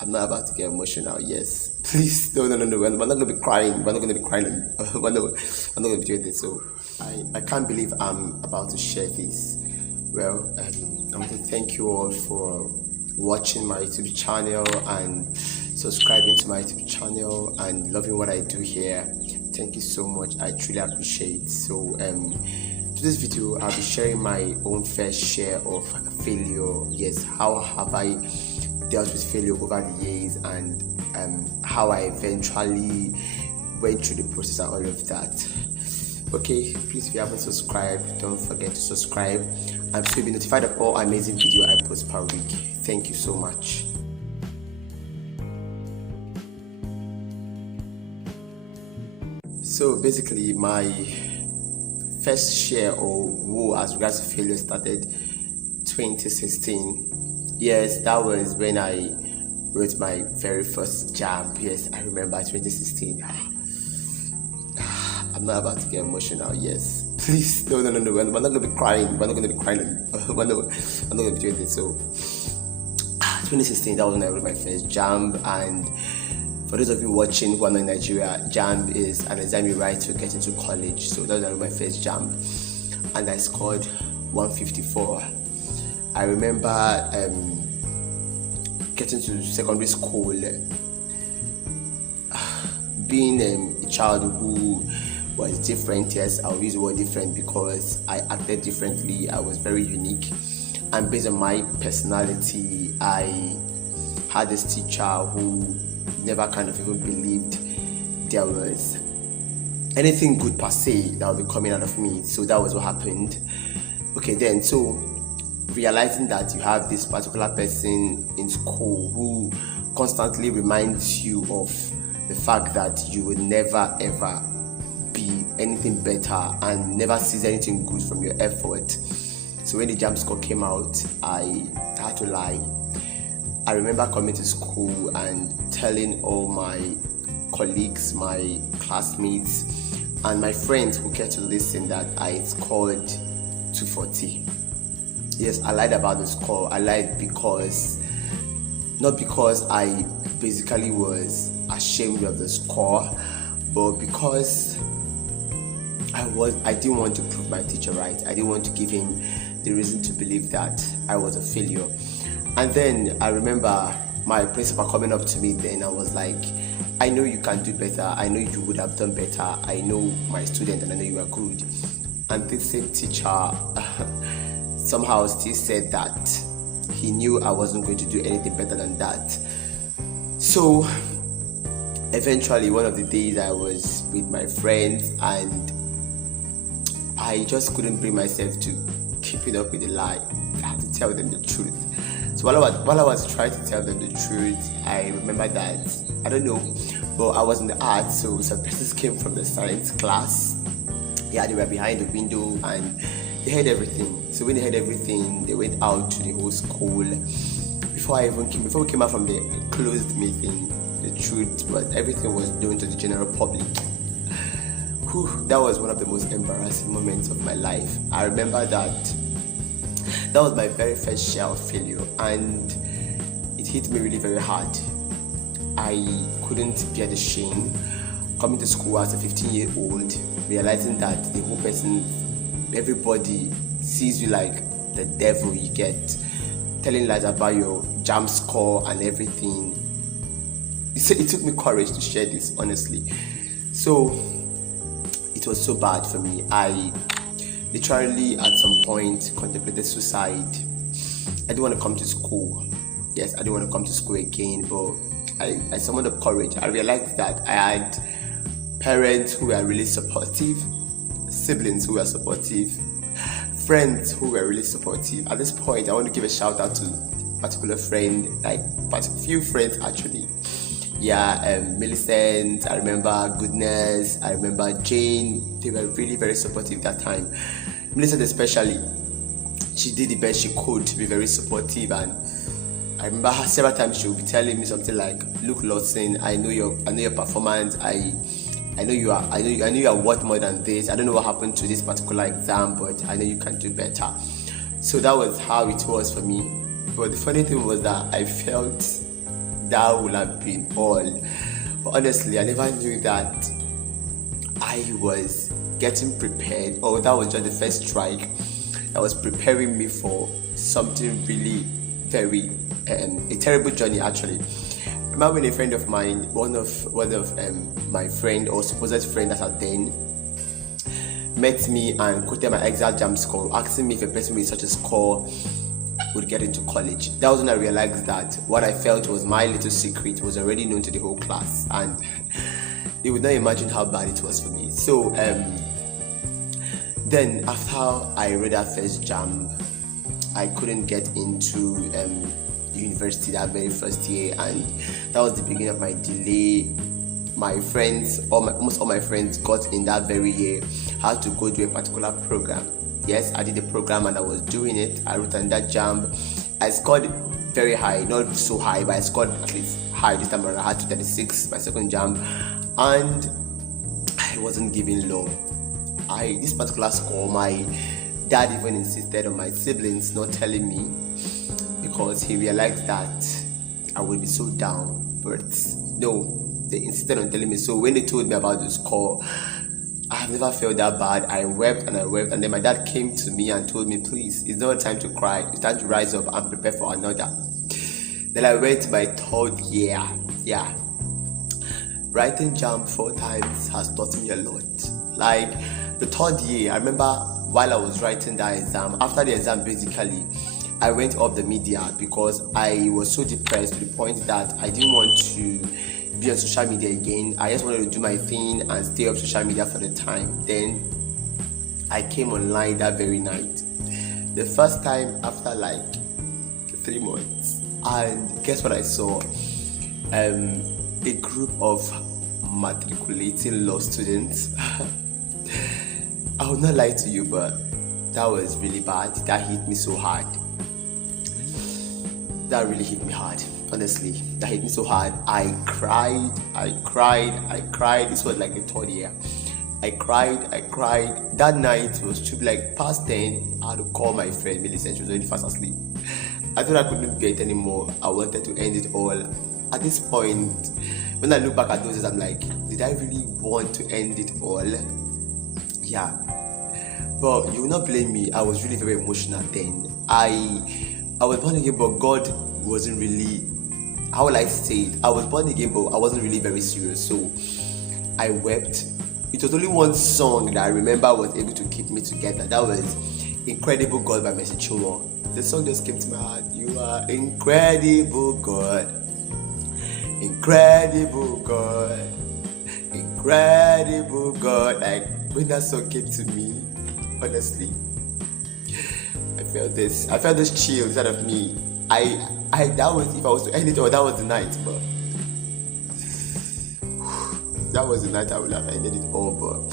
I'm not about to get emotional. Yes, please. No. We're not going to be crying. We're not going to be crying. I'm not going to be doing this. So I can't believe I'm about to share this. Well, I want to thank you all for watching my YouTube channel and subscribing to my YouTube channel and loving what I do here. Thank you so much. I truly appreciate. So to this video, I'll be sharing my own fair share of failure. Yes, how have I dealt with failure over the years, and how I eventually went through the process and all of that. Okay, please, if you haven't subscribed, don't forget to subscribe and so you'll be notified of all amazing video I post per week. Thank you so much. So basically, my first share or woe as regards to failure started 2016. Yes, that was when I wrote my very first jam. Yes, I remember 2016. I'm not about to get emotional. Yes, please. No. We're not going to be crying. We're not going to be crying. I'm not going to be doing this. So 2016, that was when I wrote my first jam. And for those of you watching who are not in Nigeria, jam is an exam you write to get into college. So that was when I wrote my first jam, and I scored 154. I remember getting to secondary school, being a child who was different. Yes, I'll use the word different because I acted differently. I was very unique, and based on my personality, I had this teacher who never kind of even believed there was anything good per se that would be coming out of me. So that was what happened. Okay, then, so realizing that you have this particular person in school who constantly reminds you of the fact that you will never ever be anything better and never sees anything good from your effort. So when the jam score came out, I had to lie. I remember coming to school and telling all my colleagues, my classmates, and my friends who cared to listen that I scored 240. Yes, I lied about the score. I lied not because I basically was ashamed of the score, but because I didn't want to prove my teacher right. I didn't want to give him the reason to believe that I was a failure. And then I remember my principal coming up to me then. I was like, I know you can do better. I know you would have done better. I know my student and I know you are good. And this same teacher somehow still said that he knew I wasn't going to do anything better than that. So eventually, one of the days I was with my friends and I just couldn't bring myself to keep it up with the lie. I had to tell them the truth. So while I was trying to tell them the truth, I remember that, I don't know, but I was in the art, so some persons came from the science class. Yeah, they were behind the window and they heard everything. So when they heard everything, they went out to the whole school. Before we came out from the closed meeting, the truth was everything was known to the general public. That was one of the most embarrassing moments of my life. I remember that was my very first share of failure, and it hit me really very hard. I couldn't bear the shame coming to school as a 15-year-old, realizing that the whole person, everybody sees you like the devil. You get telling lies about your jam score and everything. It took me courage to share this, honestly. So it was so bad for me. I literally at some point contemplated suicide. I didn't want to come to school. Yes, I didn't want to come to school again, but I summoned up courage. I realized that I had parents who were really supportive, siblings who were supportive, friends who were really supportive. At this point, I want to give a shout out to a particular friend, like a few friends actually. Yeah, Millicent, I remember Goodness, I remember Jane. They were really very supportive that time. Millicent especially, she did the best she could to be very supportive, and I remember her several times she would be telling me something like, "Look, Lawson, I know your performance. I know you are worth more than this. I don't know what happened to this particular exam, but I know you can do better." So that was how it was for me. But the funny thing was that I felt that would have been all. But honestly, I never knew that I was getting prepared, or that was just the first strike that was preparing me for something really very a terrible journey actually. I remember when a friend of mine, one of my friend or supposed friend that had then met me and quoted my exact jam score, asking me if a person with such a score would get into college. That was when I realized that what I felt was my little secret was already known to the whole class, and you would not imagine how bad it was for me. So then after I read that first jam, I couldn't get into university that very first year, and that was the beginning of my delay. My friends, almost all my friends got in that very year, had to go to a particular program. Yes, I did the program and I was doing it. I wrote on that jam. I scored very high, not so high, but I scored at least high this time around. I had 236 my second jam, and I wasn't giving low. This particular score, my dad even insisted on my siblings not telling me because he realized that I would be so down. But no, they insisted on telling me. So when they told me about the score, I have never felt that bad. I wept, and then my dad came to me and told me, please, it's not time to cry. It's time to rise up and prepare for another. Then I went my third year. Yeah. Writing jam 4 times has taught me a lot. Like the third year, I remember while I was writing that exam, after the exam basically, I went off the media because I was so depressed to the point that I didn't want to be on social media again. I just wanted to do my thing and stay off social media for the time. Then I came online that very night, the first time after like 3 months, and guess what I saw? A group of matriculating law students. I will not lie to you, but that was really bad. That hit me so hard. That really hit me hard. Honestly, that hit me so hard. I cried. This was like the third year. I cried. That night was to be like past 10. I had to call my friend Millicent. She was already fast asleep. I thought I couldn't bear it anymore. I wanted to end it all. At this point, when I look back at those days, I'm like, did I really want to end it all? Yeah. But you will not blame me. I was really very emotional then. I was born again, but God wasn't really, how will I say it? I was born again, but I wasn't really very serious. So I wept. It was only one song that I remember was able to keep me together. That was Incredible God by Mercy Chinwo. The song just came to my heart. You are incredible God. Incredible God. Incredible God. Like when that song came to me, honestly, I felt this chill inside of me. That was, if I was to end it all, that was the night, but that was the night I would have ended it all, but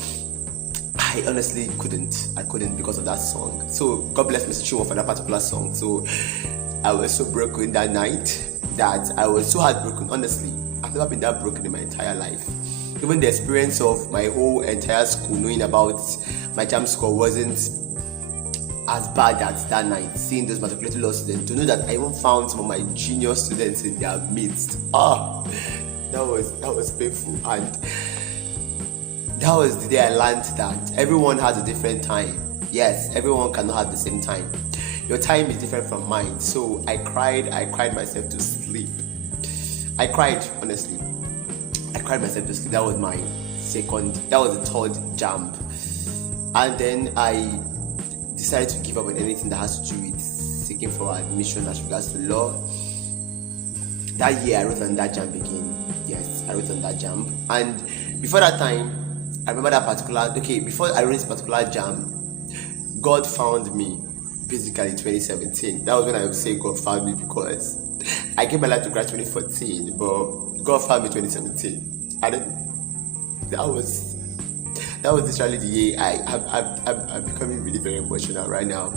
I honestly couldn't. I couldn't because of that song. So God bless Mr. Chinwo for that particular song. So I was so broken that night that I was so heartbroken. Honestly, I've never been that broken in my entire life. Even the experience of my whole entire school knowing about my jam score wasn't as bad as that night. Seeing those matriculated law students, to know that I even found some of my junior students in their midst. That was painful, and that was the day I learned that everyone has a different time. Yes, everyone cannot have the same time. Your time is different from mine. So I cried myself to sleep. I cried, honestly. I cried myself to sleep. That was the third jam. And then I decided to give up on anything that has to do with seeking for admission as regards to law. That year I wrote on that jam again. Yes, I wrote on that jam. And before that time, I remember before I wrote this particular jam, God found me basically in 2017. That was when I would say God found me, because I gave my life to Christ 2014, but God found me 2017. That was literally the year I'm becoming really very emotional right now.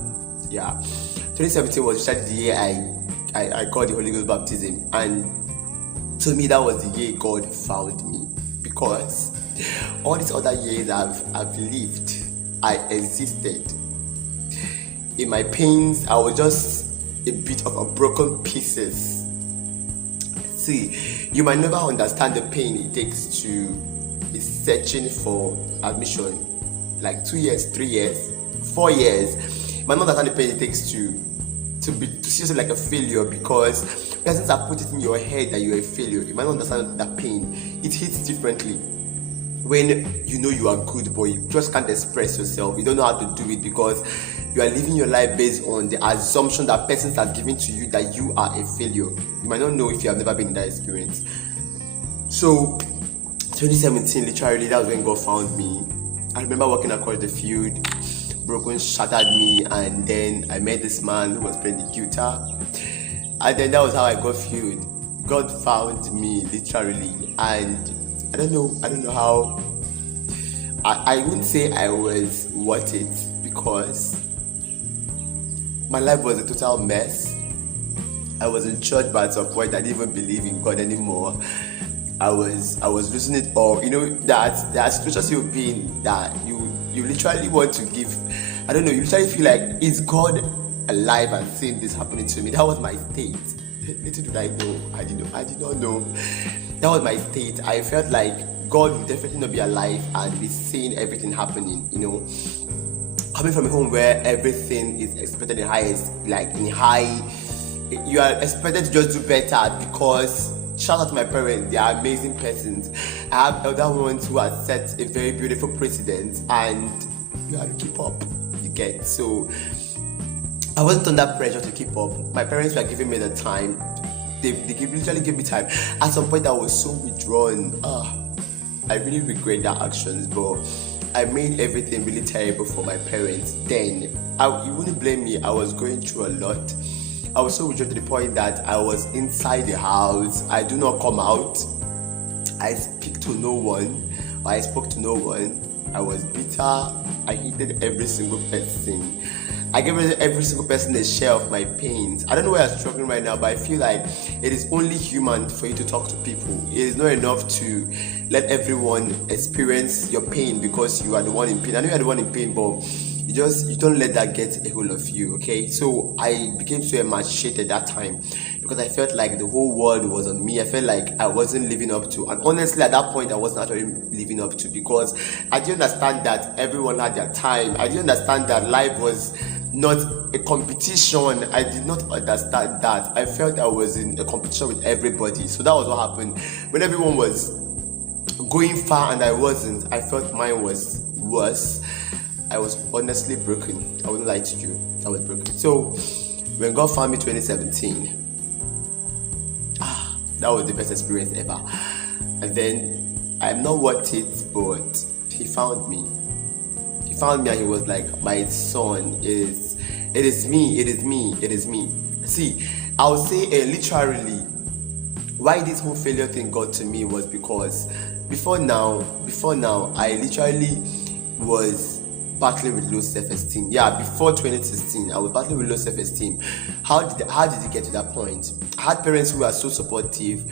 Yeah, 2017 was literally the year I got the Holy Ghost baptism, and to me that was the year God found me, because all these other years I've lived, I existed. In my pains, I was just a bit of a broken pieces. See, you might never understand the pain it takes to be searching for admission, like 2 years, 3 years, 4 years. You might not understand the pain it takes to see yourself like a failure, because persons have put it in your head that you're a failure. You might not understand that pain. It hits differently when you know you are good, but you just can't express yourself. You don't know how to do it because you are living your life based on the assumption that persons have given to you that you are a failure. You might not know if you have never been in that experience. So 2017, literally, that was when God found me. I remember walking across the field, broken shattered me, and then I met this man who was playing the guitar, and then that was how I got filled. God found me literally, and I don't know how. I wouldn't say I was worth it, because my life was a total mess. I was in church, but at some point I didn't even believe in God anymore. I was losing it all. You know, that situations you've been that you literally want to give. I don't know. You literally feel like, is God alive and seeing this happening to me? That was my state. Little did I know. I did not know. That was my state. I felt like God would definitely not be alive and be seeing everything happening. You know, coming from a home where everything is expected in high, you are expected to just do better, because shout out to my parents, they are amazing persons. I have elder ones who have set a very beautiful precedent, and you have to keep up. You get, so I wasn't under pressure to keep up. My parents were giving me the time. They literally gave me time. At some point I was so withdrawn. I really regret that actions, but I made everything really terrible for my parents. Then you wouldn't blame me. I was going through a lot. I was so withdrawn to the point that I was inside the house. I do not come out. I speak to no one. I spoke to no one. I was bitter. I hated every single person. I gave every single person a share of my pains. I don't know why I'm struggling right now, but I feel like it is only human for you to talk to people. It is not enough to let everyone experience your pain because you are the one in pain. I know you are the one in pain, but you don't let that get a hold of you, okay? So I became so emaciated that time because I felt like the whole world was on me. I felt like I wasn't living up to, and honestly at that point I wasn't actually living up to, because I didn't understand that everyone had their time. I didn't understand that life was not a competition. I did not understand that. I felt I was in a competition with everybody. So that was what happened. When everyone was going far and I wasn't, I felt mine was worse. I was honestly broken. I wouldn't lie to you. I was broken. So when God found me 2017, that was the best experience ever. And then I'm not worth it, but He found me. He found me and He was like, my son, it is me. See, I'll say literally why this whole failure thing got to me was because before now, I literally was battling with low self-esteem. Yeah, before 2016, I was battling with low self-esteem. How did it get to that point? I had parents who were so supportive,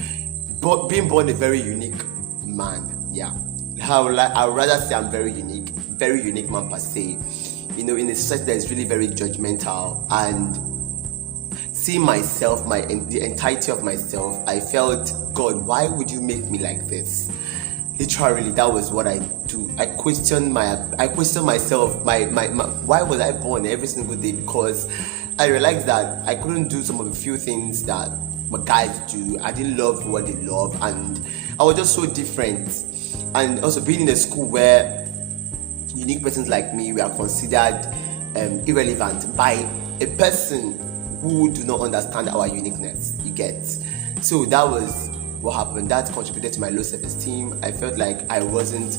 but being born a very unique man. Yeah, I would rather say I'm very unique man per se. You know, in a society that is really very judgmental, and seeing myself, the entirety of myself, I felt, God, why would you make me like this? Literally, that was what I do. I question myself. Why was I born every single day? Because I realized that I couldn't do some of the few things that my guys do. I didn't love what they love, and I was just so different. And also being in a school where unique persons like me were considered irrelevant by a person who do not understand our uniqueness. You get? So that was what happened. That contributed to my low self-esteem. I felt like I wasn't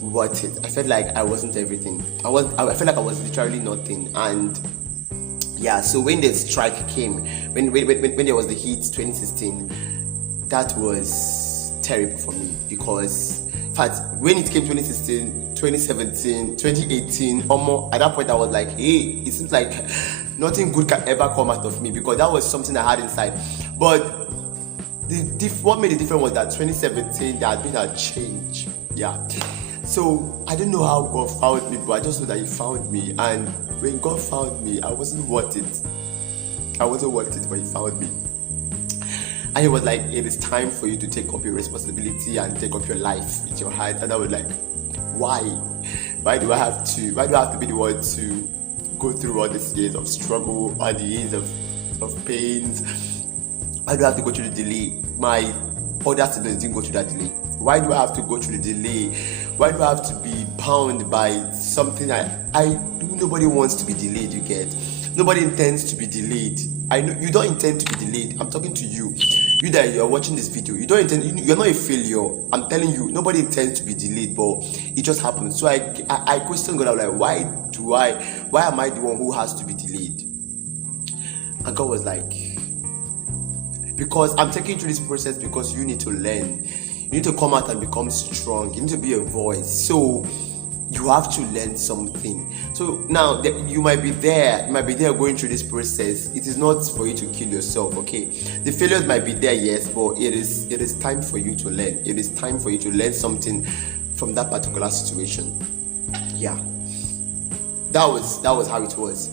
worth it. I felt like I wasn't everything. I felt like I was literally nothing. And yeah, so when the strike came, when there was the heat 2016, that was terrible for me, because in fact when it came 2016, 2017, 2018, at that point I was like, hey, it seems like nothing good can ever come out of me, because that was something I had inside. But what made it different was that 2017 there had been a change. Yeah. So I don't know how God found me, but I just know that He found me. And when God found me, I wasn't worth it. But He found me. And he was like, it is time for you to take up your responsibility and take up your life with your hand. And I was like, why? Why do I have to be the one to go through all these years of struggle, all the years of pains? Why do I have to go through the delay? My other siblings didn't go through that delay. Why do I have to go through the delay? Why do I have to be bound by something nobody wants to be delayed, you get? Nobody intends to be delayed. I know you don't intend to be delayed. I'm talking to you. You that you're watching this video, you don't intend, you're not a failure. I'm telling you, nobody intends to be delayed, but it just happens. So I question God. I'm like, why am I the one who has to be delayed? And God was like, because I'm taking you through this process because you need to learn. You need to come out and become strong. You need to be a voice. So you have to learn something. So now you might be there going through this process. It is not for you to kill yourself, okay? The failures might be there, yes, but it is time for you to learn. It is time for you to learn something from that particular situation. Yeah. That was how it was.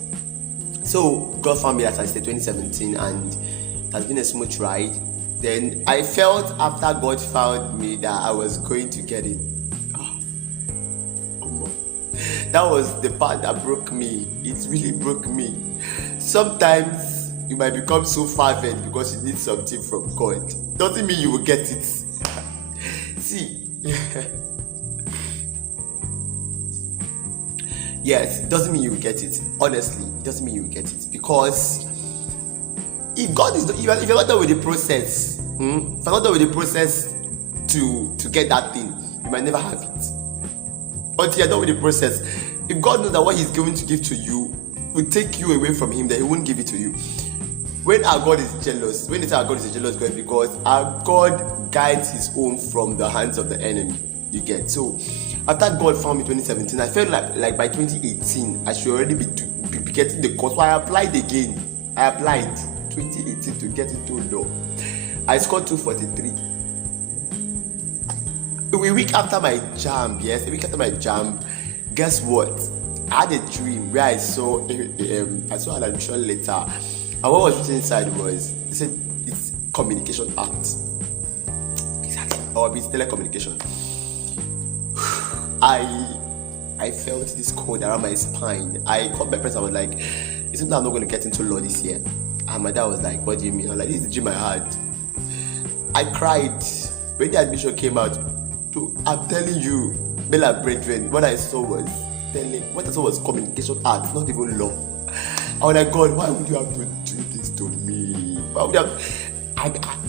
So God found me, as I said, 2017, and it has been a smooth ride. Then I felt after God found me that I was going to get it. That was the part that broke me. It really broke me. Sometimes you might become so fervent because you need something from God. Doesn't mean you will get it. See, yes, it doesn't mean you will get it. Honestly, it doesn't mean you will get it, because if you're not done with the process, if you're not done with the process to get that thing, you might never have it. Until you're done with the process. If God knows that what He's going to give to you will take you away from Him, then He won't give it to you. When our God is jealous, when they say our God is a jealous God, because our God guides His own from the hands of the enemy. You get? So after God found me 2017, I felt like by 2018 I should already be getting the course. So I applied again. I applied 2018 to get into law. I scored 243. A week after my jam, guess what? I had a dream where I saw an admission letter, and what was written inside was, it said it's communication act. Exactly. Or it's telecommunication. I felt this cold around my spine. I called my parents. I was like, it seems like I'm not going to get into law this year. And my dad was like, what do you mean? I'm like, this is the dream I had. I cried when the admission came out. I'm telling you, Bella brethren, what I saw was communication arts, not even law. I was like, God, why would you have to do this to me? Why would you have?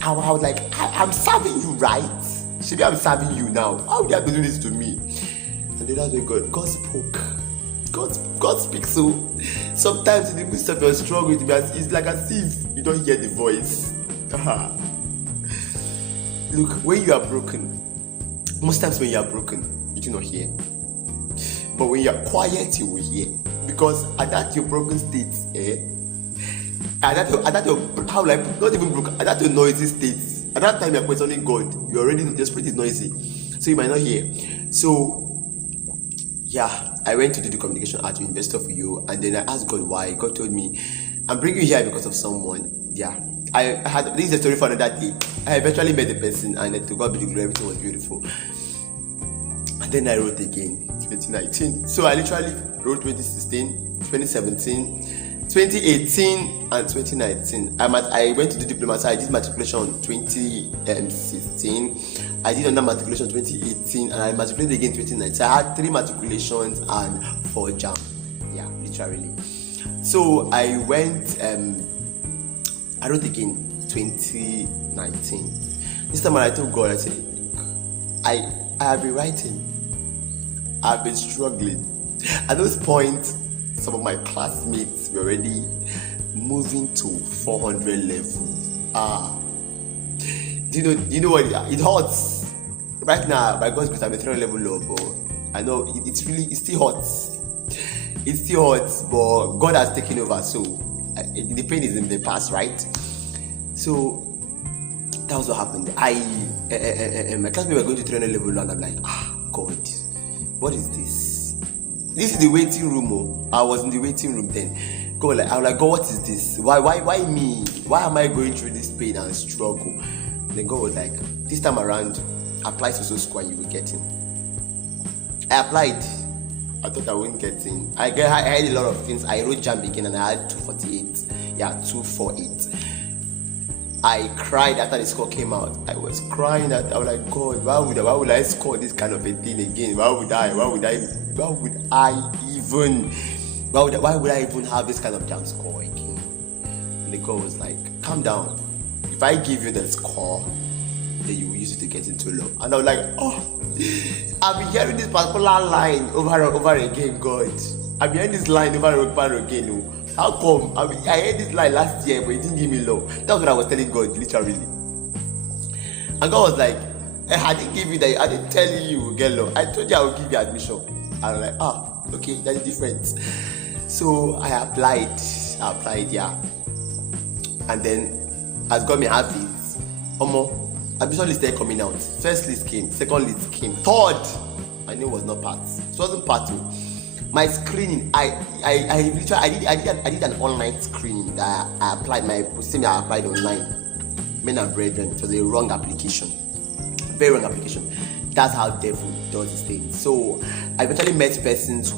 I was like, I'm serving you, right? Maybe I'm serving you now. Why would you have to do this to me? And then that's when God spoke. God speaks. So sometimes in the midst of your struggle, it's like as if you don't hear the voice. Look, when you are broken, most times when you are broken, you do not hear. But when you are quiet, you will hear. Because at that your broken state, at that your not even broken, at that your noisy state, at that time you are questioning God, your spirit is noisy, so you might not hear. So yeah, I went to do the communication at the University of Uyo, and then I asked God why. God told me, I'm bringing you here because of someone. Yeah, this is a story for another day. I eventually met the person, and to God be the glory, everything was beautiful. And then I wrote again, 2019. So I literally wrote 2016, 2017, 2018, and 2019. I went to do diploma, so I did matriculation in 2016. I did another matriculation 2018, and I matriculated again 2019. So I had 3 matriculations and 4 jam. Yeah, literally. So I went, I wrote again 2019. This time I told God, I said, I have been writing. I've been struggling. At this point, some of my classmates were already moving to 400 level. Do you know what? It hurts. Right now, by God's grace, I'm a 300 level low, but I know it's still hot. It still hurts, but God has taken over. So the pain is in the past, right? So that was what happened. My classmates were going to 300 level, and I'm like, God, what is this? This is the waiting room. I was in the waiting room then. God, like, I'm like, God, what is this? Why me? Why am I going through this pain and struggle? Then God was like, this time around, apply to school and you will get in. I applied. I thought I wouldn't get in. I had a lot of things. I wrote JAMB again and I had 248. Yeah, 248. I cried after the score came out. I was crying. I was like, God, why would I score this kind of a thing again? Why would I even have this kind of JAMB score again? And the God was like, calm down. If I give you the score, then you will use it to get into law. And I was like, oh, I've been hearing this particular line over and over again, God. I've been hearing this line over and over again. Oh. How come? I heard this line last year, but he didn't give me law. That's what I was telling God, literally. And God was like, I didn't give you that. I didn't tell you will get law. I told you I will give you admission. And I'm like, okay, that's different. So I applied, yeah. And then, as God may have it, admission list started coming out. First list came, second list came, third, I knew it was not part. It wasn't part 2. My screening, I did an online screening that I applied. I applied online. Men and brethren, it was a wrong application, very wrong application. That's how devil does his thing. So I eventually met persons,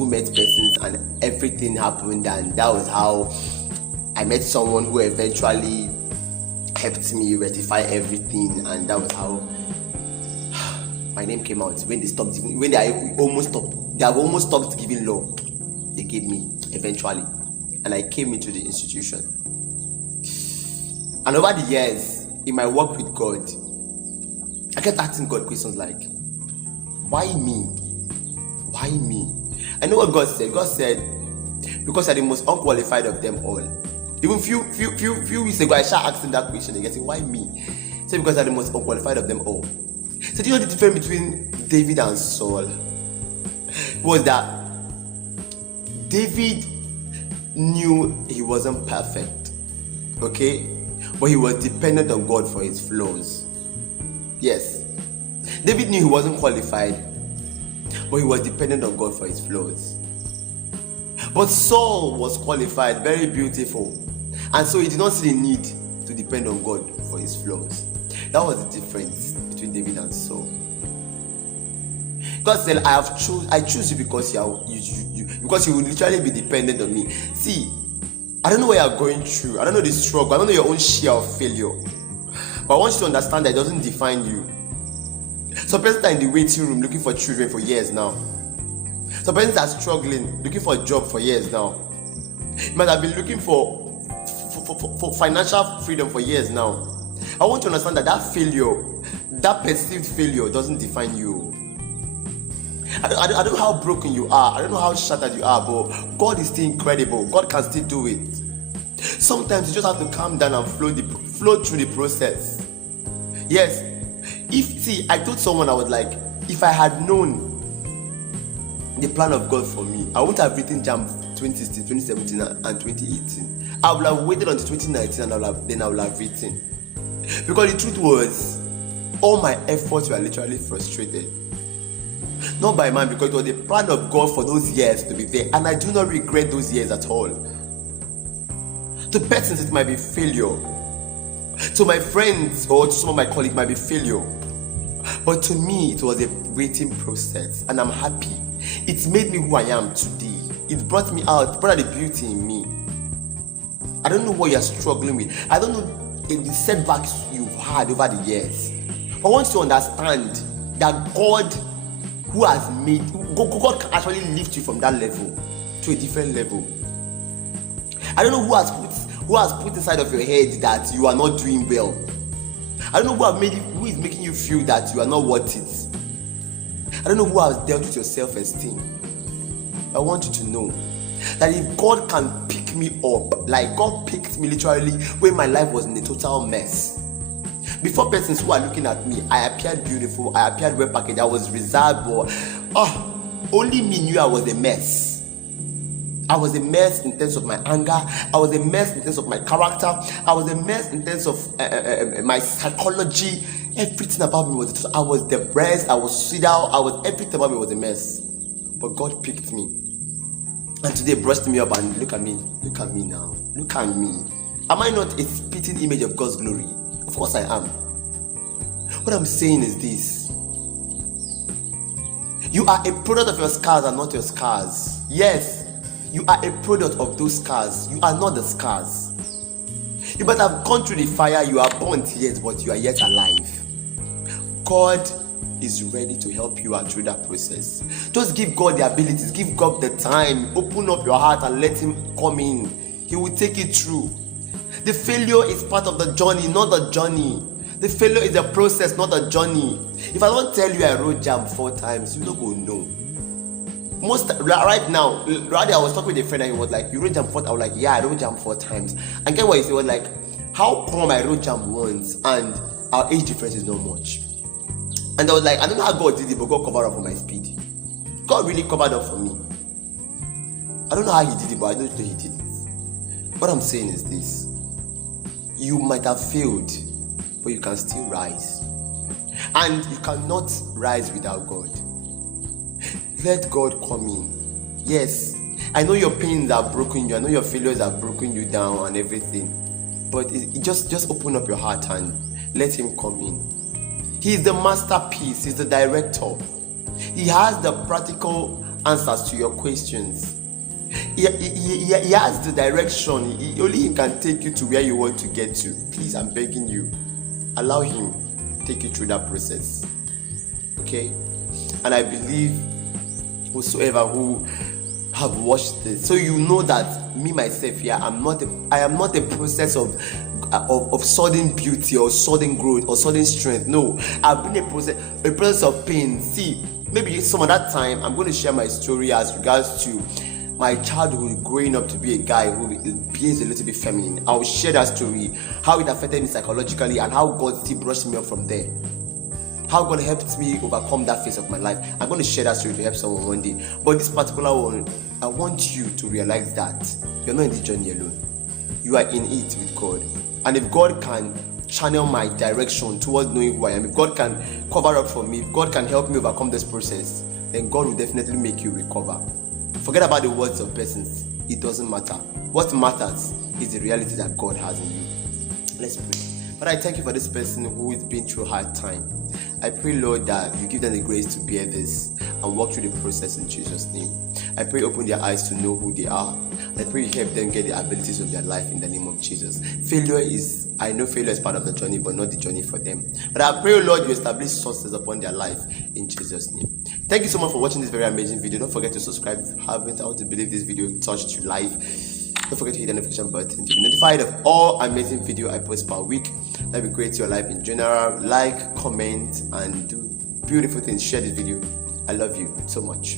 and everything happened, and that was how I met someone who eventually helped me rectify everything, and that was how my name came out. When they almost stopped giving law, they gave me eventually, and I came into the institution. And over the years, in my work with God, I kept asking God questions like, why me? Why me? I know what God said. God said, because I'm the most unqualified of them all. Even few weeks ago, I started asking that question again, saying, why me? He said, because I'm the most unqualified of them all. So do you know the difference between David and Saul? Was that David knew he wasn't perfect, okay? But he was dependent on God for his flaws. Yes. David knew he wasn't qualified, but he was dependent on God for his flaws. But Saul was qualified, very beautiful, and so he did not see the need to depend on God for his flaws. That was the difference between David and Saul. God said, I choose you because because you will literally be dependent on me. See, I don't know what you're going through. I don't know the struggle. I don't know your own share of failure. But I want you to understand that it doesn't define you. Some persons are in the waiting room looking for children for years now. Some persons are struggling, looking for a job for years now. You might have been looking for financial freedom for years now. I want you to understand that failure, that perceived failure, doesn't define you. I don't know how broken you are. I don't know how shattered you are, but God is still incredible. God can still do it. Sometimes you just have to calm down and flow through the process. Yes. I told someone, I was like, if I had known the plan of God for me, I wouldn't have written JAMB 2016, 2017 and 2018. I would have waited until 2019 and I would have written. Because the truth was, all my efforts were literally frustrated. Not by man, because it was the plan of God for those years to be there, and I do not regret those years at all. To persons, it might be failure. To my friends or to some of my colleagues, it might be failure. But to me, it was a waiting process, and I'm happy. It made me who I am today. It brought me out, brought out the beauty in me. I don't know what you're struggling with. I don't know the setbacks you've had over the years. But I want you to understand that God can actually lift you from that level to a different level. I don't know who has put inside of your head that you are not doing well. I don't know who is making you feel that you are not worth it. I don't know who has dealt with your self-esteem. I want you to know that if God can pick me up, like God picked me literally when my life was in a total mess. Before persons who are looking at me, I appeared beautiful, I appeared well packaged, I was reserved, but only me knew I was a mess. I was a mess in terms of my anger. I was a mess in terms of my character. I was a mess in terms of my psychology. Everything about me was. I was depressed. I was suicidal. Everything about me was a mess. But God picked me. And today brushed me up and look at me now. Look at me. Am I not a spitting image of God's glory? Of course I am. What I'm saying is this. You are a product of your scars and not your scars. Yes, you are a product of those scars. You are not the scars. You might have gone through the fire, you are burnt yet, but you are yet alive. God is ready to help you out through that process. Just give God the abilities, give God the time, open up your heart and let Him come in. He will take it through. The failure is part of the journey, not the journey. The failure is a process, not a journey. If I don't tell you I wrote jam 4 times, you don't go know. Right now, I was talking with a friend and he was like, "You wrote jam 4 times?" I was like, "Yeah, I wrote jam 4 times." And get what he said, was like, "How come I wrote jam once and our age difference is not much?" And I was like, I don't know how God did it, but God covered up for my speed. God really covered up for me. I don't know how He did it, but I know He did it. What I'm saying is this. You might have failed, but you can still rise. And you cannot rise without God. Let God come in. Yes, I know your pains are broken you. I know your failures have broken you down and everything. But just open up your heart and let Him come in. He is the masterpiece. He's the director. He has the practical answers to your questions. He has the direction. Only He can take you to where you want to get to. Please, I'm begging you. Allow Him take you through that process. Okay? And I believe whosoever who have watched this, so you know that me myself here, I am not a process of sudden beauty or sudden growth or sudden strength. No, I've been a process of pain. See, maybe some of that time I'm going to share my story as regards to my childhood, growing up to be a guy who behaves a little bit feminine. I'll share that story, how it affected me psychologically and how God still brushed me up from there. How God helped me overcome that phase of my life. I'm going to share that story to help someone one day. But this particular one, I want you to realize that you're not in this journey alone. You are in it with God. And if God can channel my direction towards knowing who I am, if God can cover up for me, if God can help me overcome this process, then God will definitely make you recover. Forget about the words of persons. It doesn't matter. What matters is the reality that God has in you. Let's pray. But I thank you for this person who is been through a hard time. I pray, Lord, that you give them the grace to bear this and walk through the process in Jesus' name. I pray open their eyes to know who they are. I pray you help them get the abilities of their life in the name of Jesus. I know failure is part of the journey, but not the journey for them. But I pray, Lord, you establish sources upon their life in Jesus' name. Thank you so much for watching this very amazing video. Don't forget to subscribe if you haven't. I want to believe this video touched you live. Don't forget to hit the notification button to be notified of all amazing video I post per week. That will create your life in general. Like, comment, and do beautiful things. Share this video. I love you so much.